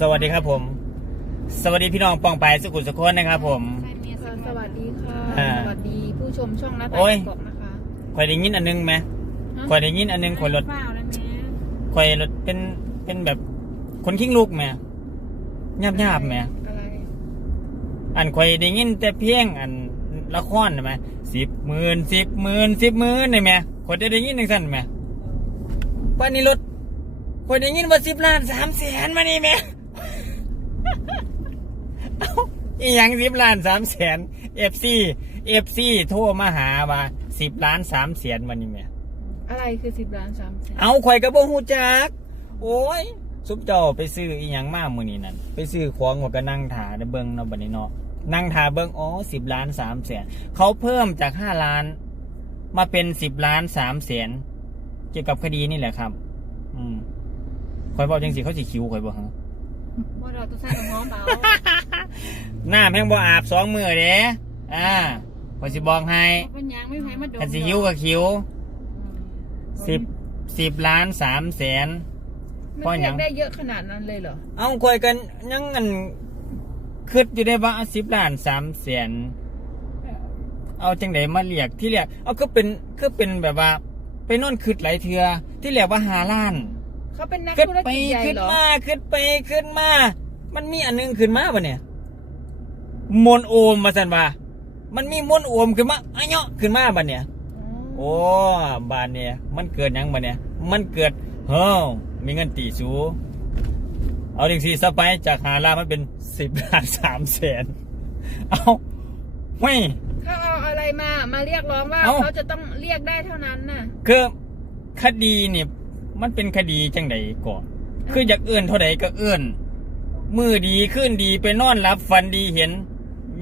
สวัสดีครับผม สวัสดีพี่น้องปองไปายสุขุมสุขคนนะครับผมใช่เมียค่ะสวัสดีค่ะ อ่า สวัสดีผู้ชมช่องหน้าตาโอ้ยกอกนะคะคอยได้ยินอันนึงไหมคอยได้ยินอันนึงคอยรถเปล่าแล้วแม่คอยรถเป็นเป็นแบบคนขิ้งลูกไหมหยาบหยาบๆไหมอะไรอันคอยได้ยินแต่เพียงอันละครไหมสิบหมื่นสิบหมื่นสิบหมื่นนี่ไหมคอยได้ได้ยินหนึ่งสั้นไหมป้านนี้รถ คอยได้ยินว่าสิบล้านสามแสนมานี่ไหมเอ้าอีหยังสิบล้านสามแสนเอฟซีเอฟซีโทรมาหาว่าสิบล้านสามแสนมันนี่ไหมอะไรคือสิบล้านสามแสนเอาข่อยกระบ่ฮู้จัก โอ้ยซุปเจ้าไปซื้ออีหยังมามื้อนี้นั่นไปซื้อของหัวก็นั่งถาได้เบิ่งเนาะบัดนี้เนาะนั่งถาเบิ่งอ๋อ10ล้าน3แสนเขาเพิ่มจาก5ล้าน มาเป็น10ล้าน3แสนเกี่ยวกับคดีนี่แหละครับ อืม ข่อยบอกจังสิเขาสิคิวข่อยบ่ฮะว่าเราต้องใส่กระหอมเปล่าหน้าแม่งบ่อาบสองมื้อเด้อ่าข่อยสิบอกให้เป็นยังไม่แพ้มาโดนคันสิคิวก็คิว10 10ล้าน3แสนมันเพราะหยัเรียงกได้เยอะขนาดนั้นเลยเหรอ เอาคอยกันยังเงินคืดอยู่ได้ว่าสิบล้านสามแสนเอาจังไดมาเรียกที่เรียกเอาก็เป็นก็เป็นแบบว่า ไปนอนคืดหลายเทือที่เรียกว่าหาล้าน เขาเป็นนักคืดธุรไปกิจใหญ่คืดเหรอมาคืดไปคืดมา มันมีอันหนึงขึ้นมาปะเนี่ยมนต์โอมมาสันว่ามันมีมนต์โอมขึ้นมาอะเนาะขึ้นมาบัดเนี่ย โอ้บานเนี่ยมันเกิดหยังบานเนี่ย มันเกิดเฮ้อมีเงินตีสู เอาจริงสีสไปจากหาลามันเป็นสิบล้านสามแสนเอาไม่เขาเอาอะไรมา มาเรียกร้องว่าเอ้า เขาจะต้องเรียกได้เท่านั้นน่ะ คือคดีเนี่ย มันเป็นคดีจังใดก่อนคืออยากเอื้อนเท่าใดก็เอื้อนมือดีขึ้นดีไปนอนรับฝันดีเห็น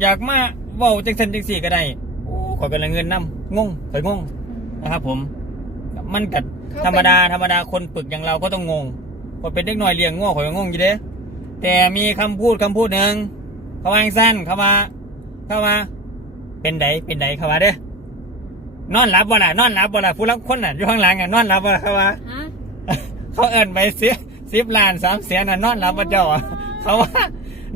อยากมาเว้าจังสันจังสี่ก็ได้โอ้ขอยเป็นละเงินน้ำงงข่อยงงนะครับ ผม มันกัดเขาเป็นธรรมดาธรรมดาคนปึกอย่างเราก็ต้องงงพอเป็นเด็กน้อยเลี้ยงง้อข่อยก็งงอยู่เด้แต่มีคำพูดคำพูดหนึ่งเขาวาจั่งสั้นเขาว่าเขาว่าเป็นไดเป็นไดเขาว่าเด้อนอนหลับบ่ล่ะนอนหลับบ่ล่ะผู้รับคนน่ะอยู่ข้างหลังอะนอนหลับบ่ล่ะเขาว่าฮะ เขาเอิ้นไปเสียสิบล้านสามแสนน่ะนอนหลับบ่เจ้าอะเขาว่า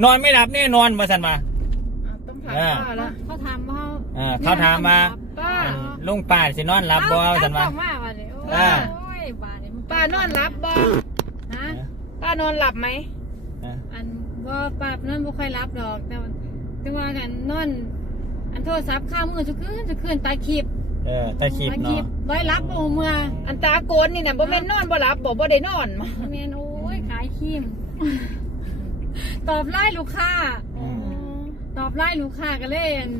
นอนไม่หลับแน่นอนมาสันมาอะต้องถามอ่าป้าละเขาถามว่าอ่าเขาถามมาป้าอันลุงป้าสินอนหลับบ่ว่าสันมาเอมาวันนี้โอ้อ่า ยบาดนี้ป้านอนหลับบ่ฮะป้านอนหลับไหมอ่าอันว่าปราบนั่นบ่ค่อยรับดอกแต่ว่าแต่ว่ากันนอน อันโทรศัพท์ข้ามมือจะขึ้นจะขึ้นตาคลิป เออตาขีบตาคลิปเนาะไว้รับโอเมื่ออันตาโกนนี่น่ะบ่แม่นนอนบ่หลับบ่บ่ได้นอนมาแมนโอ้ยขายครีม ตอบไล่ลูกค้า อืมตอบไล่ลูกค้าก็เลยอั่น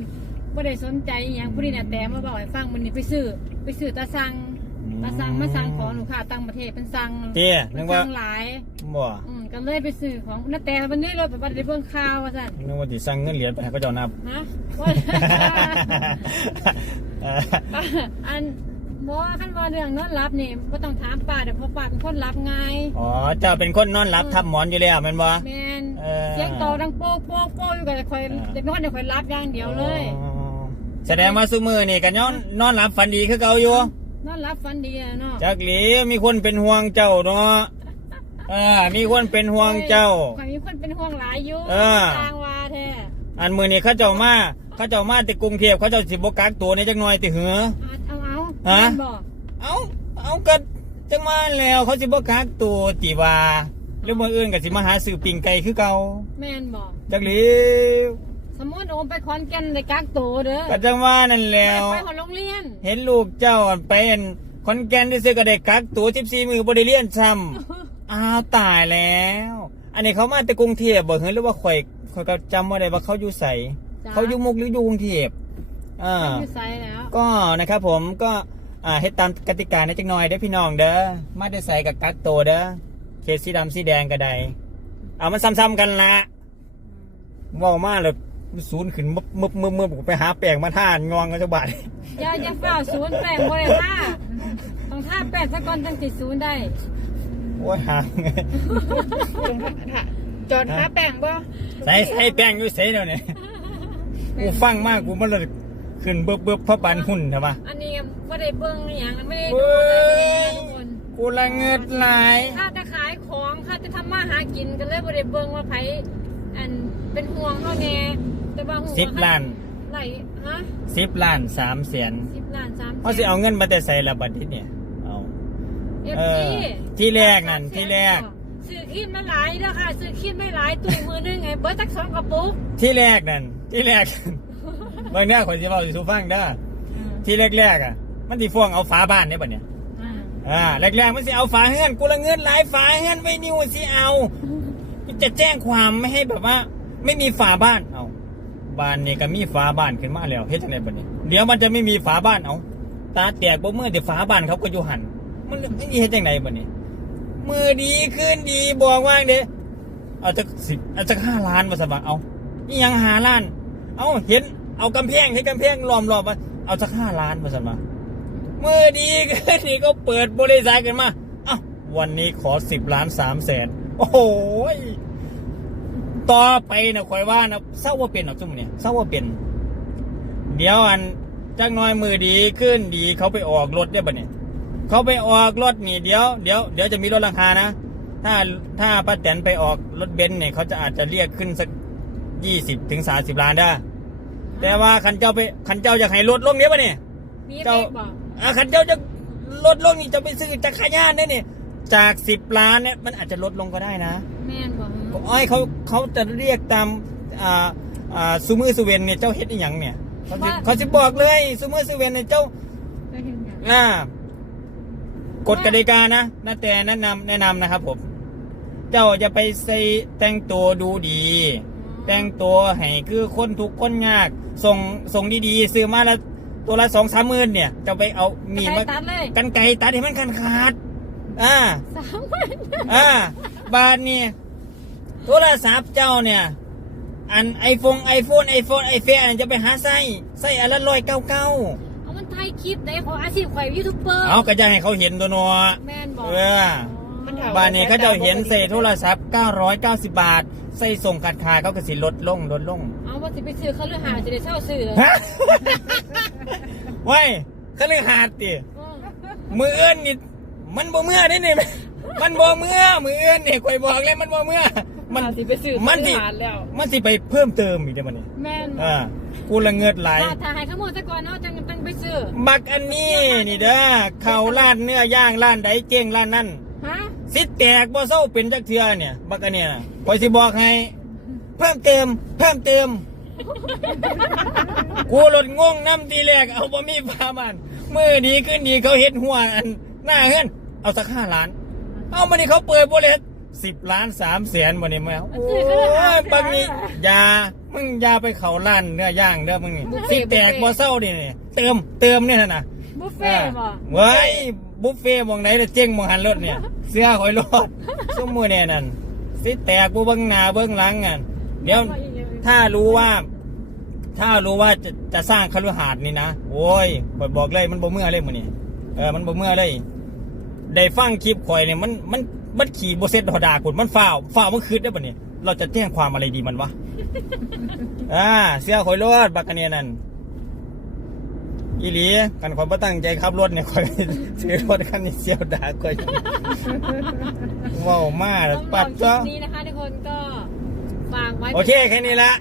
บ่ได้สนใจอหย่างผู้นี้น่ะแต่มาบอกให้ฟังมันนี่ไปซื้อไปซื้อตาสั่งตาสั่งมาสั่งของลูกค้าต่างประเทศเป็นสั่งเตี้ยนึกว่าสั่งหลายบ่อืม ก็เลยไปซื้อของนาแต่วันนี้เราไปบัดได้เบิ่งข่าวว่าซั่นนึกว่าสิสั่งเงินเหรียญไปให้เขาเจ้านับ ฮะว่าอันบ่คันว่าเรื่องนอนหลับนี่บ่ต้องถามป้าเดี๋ยวเพราะป้าเป็นคนรับง่ายอ๋อ เจ้าเป็นคนนอนหลับทับหมอนอยู่แล้วแม่นบ่ แม่นเออ เสียงโตดังโป๊กโป๊กโป๊กอยู่ก็ค่อยเด็กน้อยเดี๋ยวค่อยรับอย่างเดียวเลย อ๋อแสดงว่าซุมือนี่ก็นอนนอนหลับฝันดีคือเก่าอยู่นอนรับฝันดีอะเนาะจักหลีมีคนเป็นห่วงเจ้าเนาะเออมีคนเป็นห่วงเจ้า ข่อยมีคนเป็นห่วงหลายอยู่เออ ทางว่าแท้อันมือนี่เขาเจ้ามาเขาเจ้ามาแต่กรุงเทพเขาเจ้าสิบ่กักตัวในจักหน่อยติหืออะเอาเอาฮะ แม่นบอกเอาเอาก็จังมาแล้วเขาสิบ่กักตัวติว่าหรือมื้ออื่นก็สิมาหาซื้อปิ้งไก่คือเก่าแม่นบอกจักหลีสมมติโอมไปขอนแก่นได้กักตัวเด้อก็จังว่านั่นแหล้วไปของโรงเรียนเห็นลูกเจ้าไปอันขอนแก่นที่ซื้อก็ได้กักตัว14มือบ่ได้เรียนซ้ำ อ้าวตายแล้ว อันนี้เขามาแต่กรุงเทพบ่เฮ้ยหรือว่าข่อยข่อยก็จำว่าได้ว่าเขาอยู่ใสจ้ะเขาอยู่มุกหรืออยู่กรุงเทพอ่า อยู่ไซแล้ว ก็นะครับผมก็อ่าให้ตามกติกาในจังหน่อยเด้อพี่น้องเด้อมาได้ใส่กับกักตัวเด้อเคสสีดำสีแดงก็ได้เอามันซ้ำๆกันละเว่ามาเลยศูนย์ขึ้นมึบมึบมึบมึบไปหาแป้งมาท่านงองกันจักบาทอย่าอย่าเฝ้าศูนย์แปดบ่ได้ท่าต้องท่าแปดซะก่อนจังสิศูนย์ได้ โอ้ยหางจงถะจอดหาแป้งบ่ใส่ใส่แป้งอยู่ใส่เดี๋ยวนี้กูฟังมากกูมันเลยขึ้นเบิบเบิบเพราะปันหุ่นใช่ปะอันนี้บ่ได้เบิ่งอหย่างไม่ได้เบิ่ดูงเลยทุกคนกูกูละเงิดหลายค่าจะขายของค่าจะทำมาหากินก็เลยบ่ได้เบิ่งว่าไผอันเป็นห่วงเฮาแน่แต่ว่าห่วงสิบล้านไหลฮะสิบล้านสามแสนสิบล้านสามเขาสิเอาเงินมาแต่ใส่ละบัดนี้เนี่ย เอาเอฟเออซีที่แรกนั่นที่แรก ซื้อขีดมาหลายเด้อค่ะซื้อขีดไม่หลายตุ้ยมือหนึงไงเบิร์ตักสองกระปุกที่แรกนั่นที่แรกเมื่อนี้คนที่บอกสิฟังเด้อที่แรกๆอะ มันสิฟ้องเอาฝาบ้านเนี่ยบัดเนี่ย อ่าอ่าแรกๆมันสิเอาฝาเฮือนกูละเงินหลายฝาเฮือนไว้นิวสิเอาจะแจ้งความไม่ให้แบบว่า ไม่มีฝาบ้านเอาบ้านนี่ก็มีฝาบ้านขึ้นมาแล้วเฮ็ดจังไดบัดนี้ เดี๋ยวมันจะไม่มีฝาบ้านเอาตาแตกบ่เมื่อเดี๋ยวฝาบ้านเขาก็อยู่หัน มันไม่มีเฮ็ดจังไดบัดนี้มือดีขึ้นดีบอกว่างเด้เอาจากสิบเอาจากห้าล้านมาสบะเอานี่ยังหาล้าน เอาเห็น เอากำแพงให้กำแพงล้อมรอบมาเอาจากห้าล้านมาสบะมือดีขึ้นดีก็เปิดบริษัทกันมาเอ้าวันนี้ขอสิบล้านสามแสนโอ้โหต่อไปนะคอยว่านะเศร้าว่าเป็นหรอกจุ่มเนี่ยเศร้าว่าเป็น เดี๋ยวอันจักน้อยมือดีขึ้นดีเขาไปออกรถเนี่ยบัดเนี่ย เขาไปออกรถนี่เดี๋ยวเดี๋ยวเดี๋ยวจะมีลดราคานะ ถ้าถ้าป้าแตนไปออกรถเบนซ์เนี่ยเขาจะอาจจะเรียกขึ้นสักยี่สิบถึงสาสิบล้านได้ แต่ว่าคันเจ้าไปคันเจ้าอยากให้ลดลงเนี้ยปะเนี่ยมีเจ้าเด็กบอกอะคันเจ้าจะลดลงนี่จะไปซื้อจักรยานได้เนี่ยจากสิบล้านเนี่ยมันอาจจะลดลงก็ได้นะแม่นบอกอ้อยเขาเขาจะเรียกตามอ่าอ่าซูมือซูเวนเนี่ยเจ้าเฮ็ดอีหยังเนี่ยเขาจะเขาจะบอกเลยซูมือซูเวนเนี่ยเจ้าได้เห็นอย่างอ่า กฎกติกานะนาแต่แนะนำแนะนำนะครับผม เจ้าจะไปใส่แต่งตัวดูดี แต่งตัวให้คือคนทุกข์คนยาก ส่งส่งดีๆ ซื้อมาแล้วตัวละสองสามหมื่นเนี่ยเจ้าไปเอามีดไปมาตัดเลยกันไก่ตัดให้มันขาดขาดๆอ่า สามพันอ่าบาทนี่โทรศัพท์เจ้าเนี่ย อันไอโฟนไอโฟนไอโฟนไอเฟอันจะไปหาไส้ไส้อันละร้อยเก้าเก้าเอา มันถ่ายคลิปได้ขออาชีพข่อยยูทูบเบอร์เอาก็จะให้เขาเห็นตัวเนัวแม่นบอกเออมันถามบ้านนี้เขาเจะเห็นเศษโทรศัพท์990 บาท ใส่ส่งขาดคายเขาก็สิลดลงลดลงเอาว่าสิไปซื้อเขาหรือหาจะได้เช่าซื้อฮะ ไว้เขาเลยหาดติอืมมือเอื้อนนี่มันบ่เมื่อได้นี่ มันบ่เมื่อมือเอื้อนนี่ข่อยบอกเลยมันบ่เมื่อ มันสิไปซื้อมันสิหารแล้ว มันสิไปเพิ่มเติมอีกเดี๋ยวมันนี่แม่นบอ่าอกกูละเงิดไหลาย ถ้าถ้าให้ขโมยซะก่อนเนาะจังจัง ไปซื้อบักอันนี้นี่เด้อเขาร้านเนื้อย่างร้านใดเจ๊งร้านนั้นฮะสิแตกบ่เศร้าเป็นจักเทือเนี่ยบักอันเนี้ยนะข่อยสิบอกให้ เพิ่มเติมเพิ่มเติมกูรถงงน้ำทีแรกเอาบ่มีฟ้ามันมือดีขึ้นดีเขาเฮ็ดหัวอันหน้าเฮือนเอาสักห้าล้าน เอามานี่เขาเปิดบริษัทสิบล้านสามแสนวันนี้มาโอ้ยบางนี้อยา มึงอยาไปเขาล้านเนื้อย่างเด้อมึงนี่สิแตกบ่เศร้าดิเนี่ยเติมเติมเนี่ยนะบุฟเฟ่ต์บอกเว้ยบุฟเฟ่ต์หมองไหนจะเจ๊งหมองหันรถเนี่ย เสื้อหอยรถซุ้มมือเนี่ยนั่นสิแตกกูเบิ้งหน้าเบิ้งหลังอะเดี๋ยว ถ้ารู้ว่า ถ้ารู้ว่าจะจะสร้างคฤหาสน์นี่นะโอ้ยข่อยบอกเลยมันบ่เมื่อเลยมื้อนี้เออมันบ่เมื่อเลย ได้ฟังคลิปข่อยเนี่ยมันมันมันขี่บ่เสร็จดอกดาคุณมันฝ้าวฝ้าวมันคืดได้บ่เนี่ยเราจะแจ้งความอะไรดีมันวะ อ่าเสื้อข่อยรถบักกันเนี่ยนั่นอีหลีกันข่อยบ่ตั้งใจขับรถเนี่ยข่อยซื้อรถคันนี้เสียวด่าข่อยเว้ามาแล้วต้องลปัอดงคลิซะปนี้นะคะทุกคนก็ฝากไว้โอเค แค่นี้ละ